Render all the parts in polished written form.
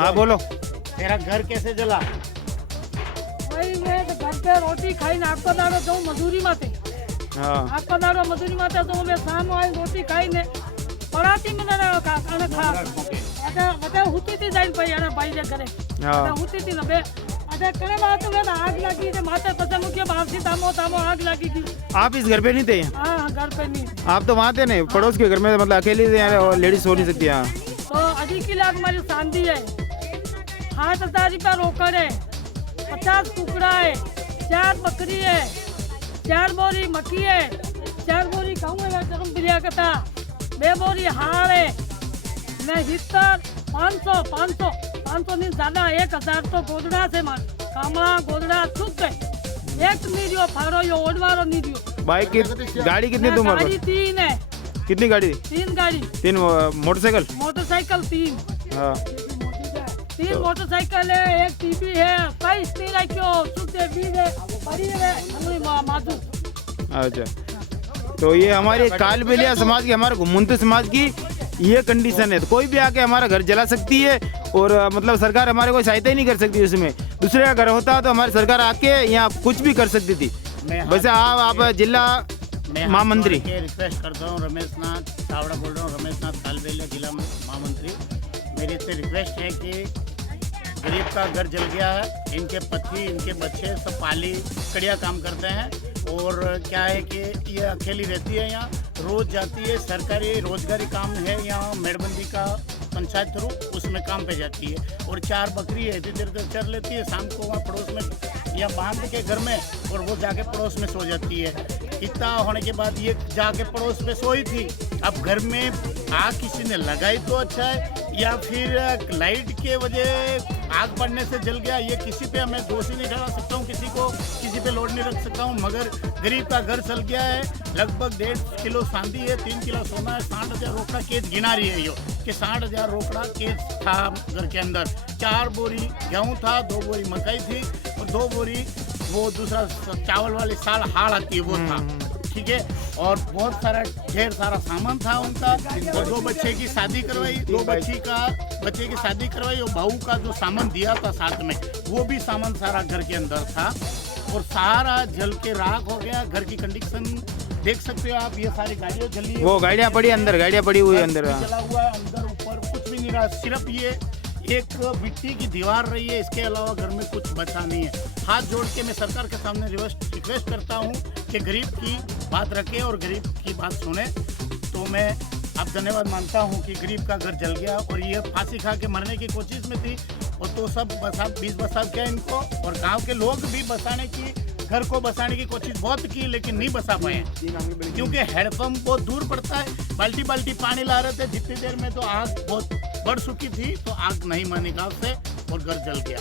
हाँ बोलो। तेरा घर कैसे जला? भाई मैं तो घर पे रोटी खाई ने आखो दाड़ो जाऊं मजूरी माथे। हाँ आखो दाड़ो मजूरी माथे तो मैं शाम आई रोटी खाई ने पराठी में ना खाना खा अटे हुती थी जाइन भाई अरे भाई जे करे हाँ हुती थी ना बे अटे करे बात में आग लगी थे माथे पता मुके बाहर से तामो तामो आग लगी थी। आप इस घर पे नहीं थे? हाँ घर पे नहीं। आप तो वहाँ थे ना पड़ोस के घर में, मतलब अकेले थे और लेडीज सो नहीं सकती यहाँ? तो अधिक की लाख हमारी शांति है। 8,000 रुपया रोकड़ है, 50 कुकड़ा है, 4 बकरी है, 4 बोरी मक्की है, 4 बोरी गेहूं है, गरम बिलिया कथा 2 बोरी हार है, मैं हिस्तर 500 नहीं ज्यादा 1,000 तो गोदड़ा से मार कामड़ा गोदड़ा चुप है। एक नहीं दियो फारो यो ओडवारो नहीं दियो। बाइक की गाड़ी कितनी तुम्हारे गाड़ी 3 है। कितनी गाड़ी? 3 गाड़ी। 3 मोटरसाइकिल? मोटरसाइकिल 3। हाँ 3 मोटरसाइकिल है, एक टीवी है, कई स्टील है क्यों सुते बीज है बड़ी है हमारी माधु। अच्छा, तो ये हमारे कालबेलिया समाज की, हमारे घुमंतु समाज की ये कंडीशन है। तो कोई भी आके हमारा घर जला सकती है और मतलब सरकार हमारे कोई सहायता ही नहीं कर सकती उसमें। दूसरे का घर होता तो हमारी सरकार आके यहाँ कुछ भी कर सकती थी। वैसे आप जिला महामंत्री रिक्वेस्ट करता हूँ, रमेश नाथ चावड़ा बोल रहा हूँ, रमेश नाथ कालबेलिया जिला महामंत्री। मेरी से रिक्वेस्ट है कि गरीब का घर जल गया है, इनके पति इनके बच्चे सब पाली कड़िया काम करते हैं और क्या है कि ये अकेली रहती है, यहाँ रोज जाती है, सरकारी रोजगारी काम है यहाँ मेड़बंदी का पंचायत थ्रू उसमें काम पे जाती है और 4 बकरी है इधर उधर चर लेती है, शाम को वहाँ पड़ोस में या बांध के घर में और वो जाके पड़ोस में सो जाती है। इतना होने के बाद ये जाके पड़ोस में सोई थी, अब घर में आग किसी ने लगाई तो अच्छा है या फिर लाइट के वजह आग पड़ने से जल गया, ये किसी पे मैं दोषी नहीं ठहरा सकता हूँ, किसी पे लोड नहीं रख सकता हूँ, मगर गरीब का घर जल गया है। लगभग 1.5 किलो चांदी है, 3 किलो सोना है, 60,000 रोकड़ा केस गिना रही है यो कि 60,000 रोकड़ा केस था घर के अंदर। 4 बोरी गेहूँ था, 2 बोरी मकई थी और 2 बोरी वो दूसरा चावल वाली साल हाड़ आती है वो था, ठीक है। और बहुत सारा ढेर सारा सामान था उनका और 2 बच्चे की शादी करवाई, 2 बच्चे की शादी करवाई और बहू का जो सामान दिया था साथ में वो भी सामान सारा घर के अंदर था और सारा जल के राख हो गया। घर की कंडीशन देख सकते हो आप, ये सारी गाड़ियाँ जली, वो गाड़ियाँ पड़ी अंदर, गाड़ियाँ पड़ी हुई अंदर, जला हुआ है अंदर ऊपर कुछ भी नहीं रहा, सिर्फ ये एक मिट्टी की दीवार रही है, इसके अलावा घर में कुछ बचा नहीं है। हाथ जोड़ के मैं सरकार के सामने रिक्वेस्ट करता हूँ कि गरीब की बात रखे और गरीब की बात सुने। तो मैं अब धन्यवाद मानता हूँ कि गरीब का घर जल गया और ये फांसी खा के मरने की कोशिश में थी और तो सब बसा किया इनको और गांव के लोग भी बसाने की, घर को बसाने की कोशिश बहुत की लेकिन नहीं बसा पाए क्योंकि हैंडपंप बहुत दूर पड़ता है। बाल्टी बाल्टी पानी ला रहे थे, जितनी देर में तो आग बहुत बढ़ चुकी थी तो आग नहीं मानी गाँव से और घर जल गया।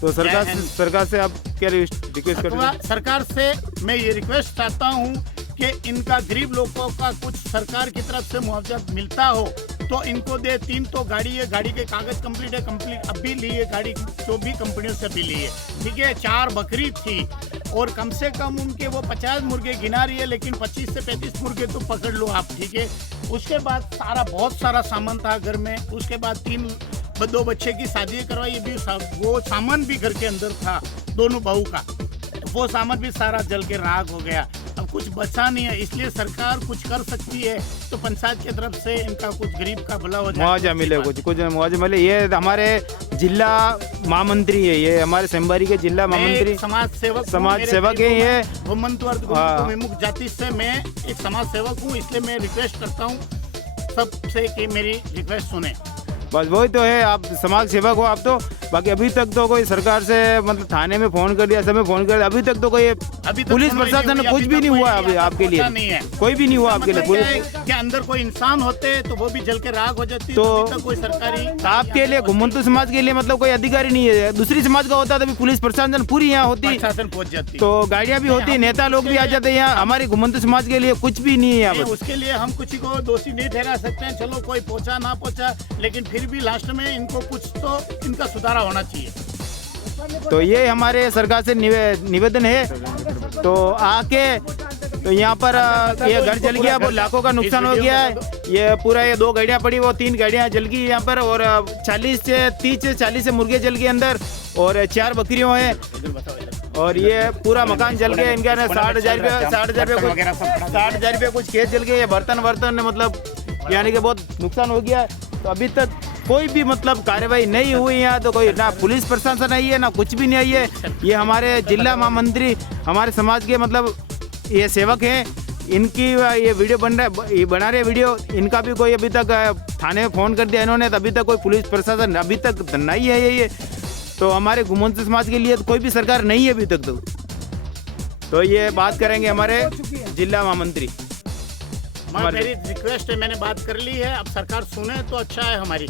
तो सरकार से आप क्या रिक्वेस्ट कर रहे हैं? सरकार से मैं ये रिक्वेस्ट चाहता हूँ कि इनका गरीब लोगों का कुछ सरकार की तरफ से मुआवजा मिलता हो तो इनको दे। 3 तो गाड़ी है, गाड़ी के कागज कंप्लीट है, कंप्लीट अब भी ली है गाड़ी, जो भी कंपनियों से भी ली है, ठीक है। 4 बकरी थी और कम से कम उनके वो 50 मुर्गे गिना रही है लेकिन 25 से 35 मुर्गे तो पकड़ लो आप, ठीक है। उसके बाद बहुत सारा सामान था घर में, उसके बाद 2 बच्चे की शादी करवाई, भी वो सामान भी घर के अंदर था दोनों बहू का, तो वो सामान भी सारा जल के राख हो गया। अब कुछ बचा नहीं है, इसलिए सरकार कुछ कर सकती है तो पंचायत की तरफ से इनका कुछ गरीब का भला हो जाए, मुआवजा मिले, कुछ मुआवजा मिले। ये हमारे जिला महामंत्री है, ये हमारे संबारी के जिला महामंत्री समाज सेवक है। ये घुमंतु विमुख जाति से मैं एक समाज सेवक हूँ, इसलिए मैं रिक्वेस्ट करता हूँ सबसे कि मेरी रिक्वेस्ट सुने। बस वही तो है, आप समाज सेवक हो आप तो। बाकी अभी तक तो कोई सरकार से मतलब थाने में फोन कर दिया, सब में फोन कर दिया, अभी तक तो कोई पुलिस प्रशासन कुछ भी नहीं हुआ अभी आपके लिए, नहीं है, कोई भी नहीं हुआ आपके लिए। के अंदर कोई इंसान होते तो वो भी जल के राख हो जाती, तो कोई सरकारी आपके लिए घुमंतु समाज के लिए मतलब कोई अधिकारी नहीं है। दूसरी समाज का होता तो पुलिस प्रशासन पूरी यहाँ होती, प्रशासन पहुँच जाती, तो गाड़ियाँ भी होती, नेता लोग भी आ जाते यहाँ। हमारे घुमंतु समाज के लिए कुछ भी नहीं है यहाँ पर। उसके लिए हम किसी को दोषी नहीं ठहरा सकते हैं, चलो कोई पहुँचा ना पहुँचा, लेकिन फिर भी लास्ट में इनको कुछ तो इनका सुधारा होना चाहिए। तो ये हमारे सरकार से निवेदन है, तो आके तो यहाँ पर ये घर जल गया, वो लाखों का नुकसान हो गया है। ये पूरा ये 2 गाड़ियाँ पड़ी, वो 3 गाड़ियाँ जल गई यहाँ पर, और 30 से 40 मुर्गे जल गए अंदर, और 4 बकरियों हैं, और ये पूरा मकान जल गया। इनका 60,000 रुपये कुछ खेत जल गए, बर्तन मतलब यानी कि बहुत नुकसान हो गया। तो अभी तक कोई भी मतलब कार्रवाई नहीं हुई यहाँ, तो कोई ना पुलिस प्रशासन आई है ना कुछ भी नहीं आई है। ये हमारे जिला महामंत्री हमारे समाज के मतलब ये सेवक हैं, इनकी ये वीडियो बना रहे वीडियो, इनका भी कोई अभी तक थाने में फ़ोन कर दिया इन्होंने, तो अभी तक कोई पुलिस प्रशासन अभी तक नहीं है ये। तो हमारे घुमंत समाज के लिए तो कोई भी सरकार नहीं है अभी तक। तो ये बात करेंगे हमारे जिला महामंत्री। मेरी रिक्वेस्ट है, मैंने बात कर ली है, अब सरकार सुने तो अच्छा है हमारी।